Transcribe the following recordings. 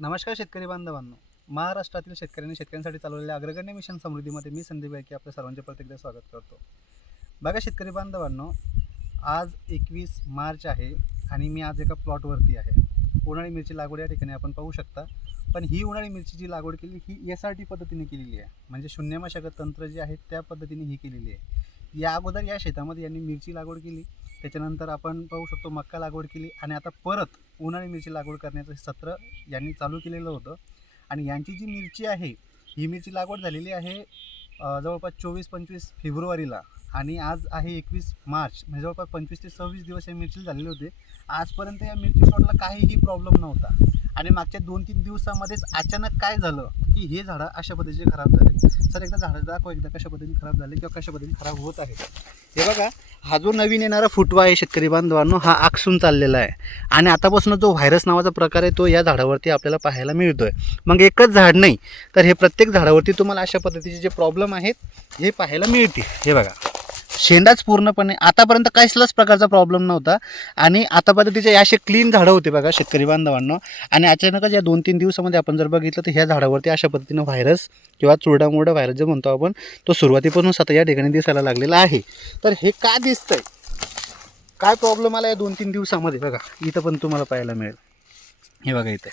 नमस्कार शेतकरी बांधवांनो. महाराष्ट्रातील शेतकऱ्यांनी शेतकऱ्यांसाठी चालवलेल्या अग्रगण्य मिशन समृद्धीमध्ये मी संदीप की आपल्या सर्वांचे प्रत्येकदा स्वागत करतो. बघा शेतकरी बांधवांनो, आज 21 मार्च आहे आणि मी आज एका प्लॉटवरती आहे. उन्हाळी मिरची लागवड या ठिकाणी आपण पाहू शकता. पण ही उन्हाळी मिरचीची लागवड केली ही SRT पद्धतीने केलेली आहे, म्हणजे शून्य मशागत तंत्र जे आहे त्या पद्धतीने ही केलेली आहे. या अगोदर या शेतामध्ये यांनी मिरची लागवड केली, त्याच्यानंतर आपण पाहू शकतो मक्का लागवड केली आणि आता परत उन्हाळी मिरची लागवड करण्याचं सत्र यांनी चालू केलेलं होतं. आणि यांची जी मिरची आहे ही मिरची लागवड झालेली आहे जवळपास 24-25 फेब्रुवारीला आणि आज आहे 21 मार्च, म्हणजे जवळपास 25 ते 26 दिवस या मिरची झालेले होते. आजपर्यंत या मिरची प्लॉटला काहीही प्रॉब्लेम नव्हता आणि मागच्या 2-3 दिवसामध्येच अचानक काय झालं की हे झाडं अशा पद्धतीचे खराब झाले. सर एकदा झाडं दाखवा, एकदा कशा पद्धतीने खराब झाले किंवा कशा पद्धतीने खराब होत आहे. हे बघा, हा जो नवीन येणारा फुटवा आहे शेतकरी बांधवांनो, हा आकसून चाललेला आहे आणि आतापासून जो व्हायरस नावाचा प्रकार आहे तो या झाडावरती आपल्याला पाहायला मिळतोय. मग एकच झाड नाही तर हे प्रत्येक झाडावरती तुम्हाला अशा पद्धतीचे जे प्रॉब्लेम आहेत हे पाहायला मिळतील. हे बघा, शेंडाच पूर्णपणे आतापर्यंत कसलाच प्रकारचा प्रॉब्लेम नव्हता आणि आता पद्धतीचे असे क्लीन झाडं होते बघा शेतकरी बांधवांनो. आणि अचानकच या 2-3 दिवसामध्ये आपण जर बघितलं तर ह्या झाडावरती अशा पद्धतीनं व्हायरस किंवा चुरडामुरडा व्हायरस जो म्हणतो आपण, तो सुरुवातीपासूनच आता या ठिकाणी दिसायला लागलेला आहे. तर हे का दिसतंय, काय प्रॉब्लेम आला या 2-3 दिवसामध्ये बघा, इथं पण तुम्हाला पाहायला मिळेल. हे बघा इथे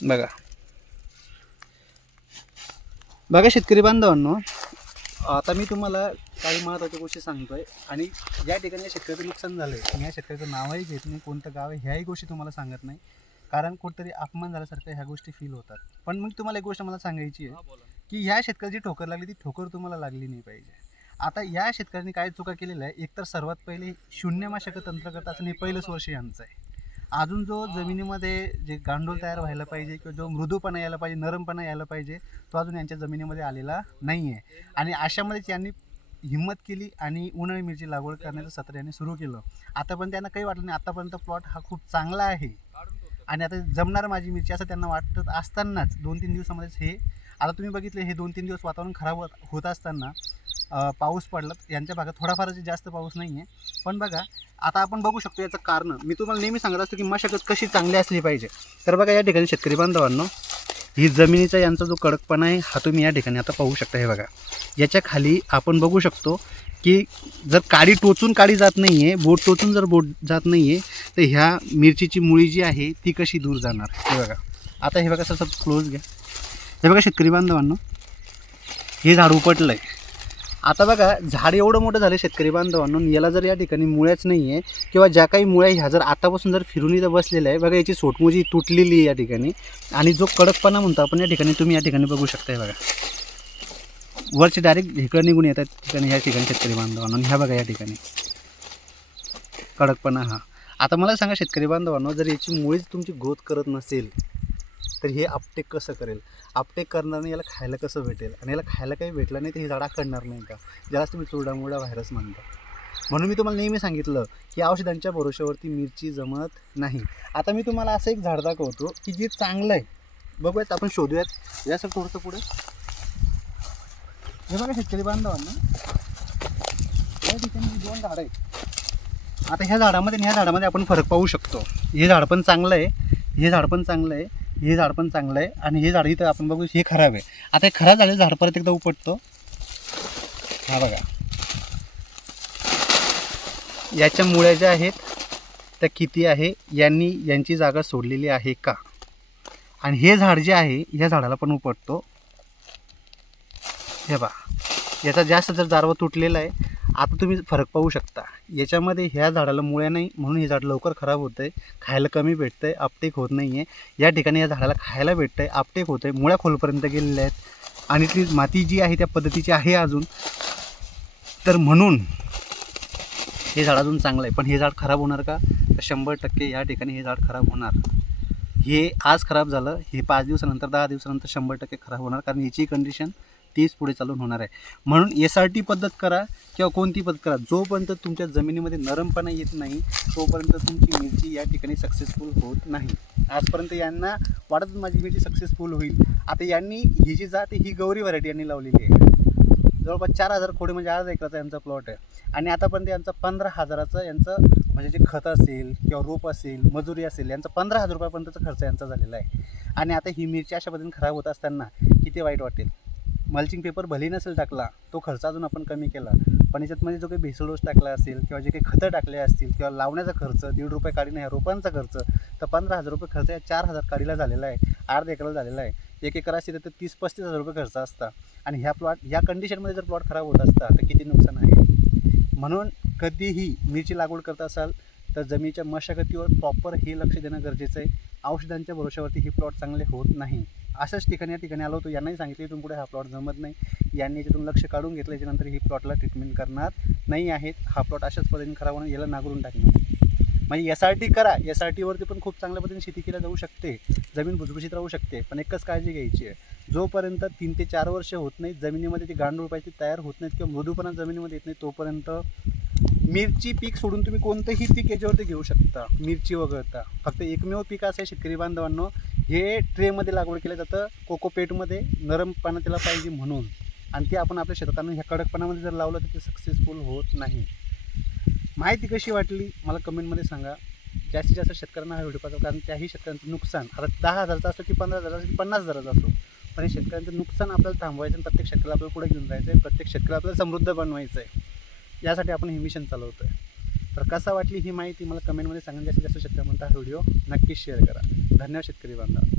बघा बघा शेतकरी बांधवांनो, आता मी तुम्हाला काही महत्त्वाच्या गोष्टी सांगतोय आणि या ठिकाणी या शेतकऱ्याचं नुकसान झालं आहे. मी या शेतकऱ्याचं नावही घेत नाही, कोणतं गाव आहे ह्याही गोष्टी तुम्हाला सांगत नाही, कारण कुठंतरी अपमान झाल्यासारखं ह्या गोष्टी फील होतात. पण मग तुम्हाला एक गोष्ट मला सांगायची आहे की ह्या शेतकऱ्याची ठोकर लागली, ती ठोकर तुम्हाला लागली नाही पाहिजे. आता या शेतकऱ्यांनी काय चुका केलेल्या आहे, एकतर सर्वात पहिले शून्य मशागत तंत्र करत असं हे पहिलंच वर्ष यांचं आहे. अजून जो जमिनीमध्ये जे गांडूळ तयार व्हायला पाहिजे किंवा जो मृदूपणा यायला पाहिजे, नरमपणा यायला पाहिजे, तो अजून यांच्या जमिनीमध्ये आलेला नाही आहे. आणि अशामध्येच यांनी हिंमत केली आणि उन्हाळी मिरची लागवड करण्याचं सत्र यांनी सुरू केलं. आता पण त्यांना काही वाटलं नाही, आतापर्यंत प्लॉट हा खूप चांगला आहे आणि आता जमणार माझी मिरची असं त्यांना वाटत असतानाच 2-3 दिवसामध्येच हे आता तुम्ही बघितले, हे 2-3 दिवस वातावरण खराब होत असताना पाऊस पडला. यांच्या भागात थोडाफार जास्त पाऊस नाही आहे, पण बघा आता आपण बघू शकतो याचं कारण. मी तुम्हाला नेहमी सांगत असतो की मशागत कशी चांगली असली पाहिजे. तर बघा या ठिकाणी शेतकरी बांधवांनो, ही जमिनीचा यांचा जो कडकपणा आहे हा तुम्ही या ठिकाणी आता पाहू शकता. हे बघा, याच्या खाली आपण बघू शकतो की जर काडी टोचून काडी जात नाही आहे, बोट टोचून जर बोट जात नाही आहे, तर ह्या मिरचीची मुळी जी आहे ती कशी दूर जाणार. हे बघा, आता हे बघा सर क्लोज घ्या. हे बघा शेतकरी बांधवांनो, हे झाड उपटलं आहे. आता बघा झाड एवढं मोठं झालं शेतकरी बांधवांनो, याला जर या ठिकाणी मुळ्याच नाही आहे किंवा ज्या काही मुळ्या ह्या जर आतापासून जर फिरून इथं बसलेल्या आहे बघा, याची सोटमुजी तुटलेली आहे या ठिकाणी. आणि जो कडकपणा म्हणतो आपण या ठिकाणी तुम्ही या ठिकाणी बघू शकता. हे बघा, वरचे डायरेक्ट ढेकळं निघून येतात ठिकाणी ह्या ठिकाणी शेतकरी बांधवांनो. ह्या बघा या ठिकाणी कडकपणा हा. आता मला सांगा शेतकरी बांधवांनो, जर याची मुळीच तुमची ग्रोथ करत नसेल तर हे आपटेक कसं करेल, आपटेक करणार नाही, याला खायला कसं भेटेल, आणि याला खायला काही भेटलं नाही तर हे झाड आखडणार नाही का, ज्यालाच तुम्ही चुरडामुरडा व्हायरस म्हणता. म्हणून मी तुम्हाला नेहमी सांगितलं की औषधांच्या भरोश्यावरती मिरची जमत नाही. आता मी तुम्हाला असं एक झाड दाखवतो की जे चांगलं आहे, बघूयात आपण शोधूयात. या सर थोडंसं पुढे. हे बघा शेतकरी बांधवांना, या ठिकाणी 2 झाडं आहेत. आता ह्या झाडामध्ये आणि ह्या झाडामध्ये आपण फरक पाहू शकतो. हे झाड पण चांगलं आहे, हे झाड पण चांगलं आहे, हे झाड पण चांगलं आहे, आणि हे झाड इथं आपण बघू हे खराब आहे. आता हे खराब झालेलं झाड परत एकदा उपटतो. हा बघा, याच्या मुळ्या ज्या आहेत त्या किती आहे, यांची जागा सोडलेली आहे का. आणि हे झाड जे आहे या झाडाला पण उपटतो. हे बघा, याचा जास्त जर जारवा तुटलेला आहे. आता तुम्ही फरक पाहू शकता याच्यामध्ये, ह्या झाडाला मुळ्या नाही म्हणून हे झाड लवकर खराब होतं आहे, खायला कमी भेटतं आहे, आपटेक होत नाही आहे. या ठिकाणी या झाडाला खायला भेटतं आहे, आपटेक होतं आहे, मुळ्या खोलपर्यंत गेलेल्या आहेत आणि ती माती जी आहे त्या पद्धतीची आहे अजून. तर म्हणून हे झाड अजून चांगलं आहे. पण हे झाड खराब होणार का, 100% या ठिकाणी हे झाड खराब होणार. हे आज खराब झालं, हे 5 दिवसानंतर 10 दिवसानंतर 100% खराब होणार, कारण याची कंडिशन तीच पुढे चालून होणार आहे. म्हणून SRT पद्धत करा किंवा कोणती पद्धत करा, जोपर्यंत तुमच्या जमिनीमध्ये नरमपणा येत नाही तोपर्यंत तुमची मिरची या ठिकाणी सक्सेसफुल होत नाही. आजपर्यंत यांना वाटत माझी मिरची सक्सेसफुल होईल. आता यांनी ही जी जात ही गौरी व्हरायटी यांनी लावलेली आहे. जवळपास 4000 खोडे म्हणजे 1.5 एकराचा यांचा प्लॉट आहे आणि आतापर्यंत यांचा 15,000चा यांचं म्हणजे जे खत असेल किंवा रोप असेल, मजुरी असेल, यांचा 15,000 रुपयापर्यंतचा खर्च यांचा झालेला आहे. आणि आता ही मिरची अशा पद्धतीने खराब होत असताना किती वाईट वाटेल. मल्चिंग पेपर भलेही नसेल टाकला, तो खर्च अजून आपण कमी केला, पण याच्यातमध्ये जो काही भेसळ डोस टाकला असेल किंवा जे काही खतं टाकले असतील किंवा लावण्याचा खर्च ₹1.5 काढीने ह्या रोपांचा खर्च, तर 15,000 रुपये खर्च या 4,000 काडीला झालेला आहे. अर्ध्या एकराला झालेला आहे. 1 एकर असेल तर 30-35,000 रुपये खर्च असता. आणि ह्या कंडिशनमध्ये जर प्लॉट खराब होत असता तर किती नुकसान आहे. म्हणून कधीही मिरची लागवड करत असाल तर जमिनीच्या मशागतीवर प्रॉपर हे लक्ष देणं गरजेचं आहे. औषधांच्या भरोश्यावरती ही प्लॉट चांगले होत नाही. अशाच ठिकाणी या ठिकाणी आलो होतो, यांनाही सांगितलं इथून पुढे हा प्लॉट जमत नाही. यांनी याच्यातून लक्ष काढून घेतलं, याच्यानंतर ही प्लॉटला ट्रीटमेंट करणार नाही आहेत. हा प्लॉट अशाच पद्धतीने खराब होऊन याला नांगरून टाकणार. म्हणजे SRT करा, SRTवरती पण खूप चांगल्या पद्धतीने शेती केली जाऊ शकते, जमीन भुसभुशीत राहू शकते. पण एकच काळजी घ्यायची आहे, जोपर्यंत 3 ते 4 वर्ष होत नाहीत, जमिनीमध्ये ती गांडूळ पाहिजे तयार होत नाहीत किंवा मृदूपणा जमिनीमध्ये येत नाही, तोपर्यंत मिरची पीक सोडून तुम्ही कोणतंही पीक याच्यावरती घेऊ शकता. मिरची वगळता फक्त एकमेव पीक असं आहे शेतकरी बांधवांनो, हे ट्रेमध्ये लागवड केलं जातं, कोकोपेटमध्ये नरमपणा त्याला पाहिजे म्हणून. आणि ते आपण आपल्या शेतात आणून ह्या कडकपणामध्ये जर लावलं तर ते सक्सेसफुल होत नाही. माहिती कशी वाटली मला कमेंटमध्ये सांगा. जास्तीत जास्त शेतकऱ्यांना हा व्हिडिओ पाठवा, कारण त्याही शेतकऱ्यांचं नुकसान आता 10,000चं असो की 15,000 असो की 50,000चं असो, पण हे शेतकऱ्यांचं नुकसान आपल्याला थांबवायचं आणि प्रत्येक शेतकऱ्याला आपल्याला पुढे घेऊन जायचं आहे. प्रत्येक शेतकऱ्याला आपल्याला समृद्ध बनवायचं आहे. यासाठी आपण हे मिशन चालवतो आहे. तर कसा वाटली ही माहिती मला कमेंटमध्ये सांगा. जास्तीत जास्त शेतकऱ्यांना हा व्हिडिओ नक्कीच शेअर करा. धन्यवाद शेतकरी बांधव.